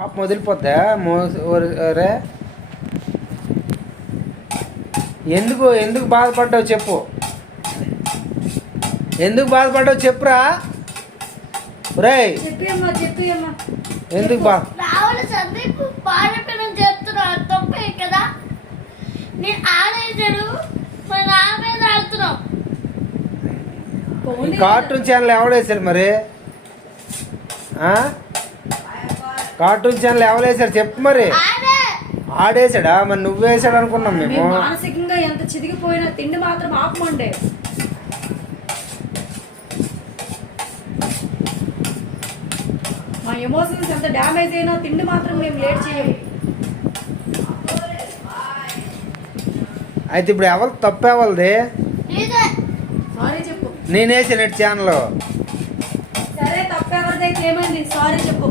పాప వదిలిపోద్దా రే ఎందుకు ఎందుకు బాధపడ్డావు చెప్పు, ఎందుకు బాధపడ్డావు చెప్పురా రే. ఎందుకు చెప్తున్నా తప్పే కదా, నేను ఆడేసాడు ఆడుతున్నాం. కార్టూన్ ఛానల్ ఎవడేసాడు మరి? కార్టూన్ ఛానల్ ఎవరేసాడు చెప్పు మరి. ఆడేసాడా? మరి నువ్వేసాడు అనుకున్నాం మేము. మానసికంగా ఎంత చిదిగిపోయినా తిండి మాత్రం ఆపమండే. మా ఎమోషన్స్ ఎంత డ్యామేజ్ అయినా తిండి మాత్రం మేము లేట్ చేయము. అయితే ఇప్పుడు ఎవరు తప్పేవాళ్ళది? సారీ చెప్పు. నేనేసాను ఛానల్. సరే తప్పేవాళ్ళది అయితే ఏమైంది? సారీ చెప్పు.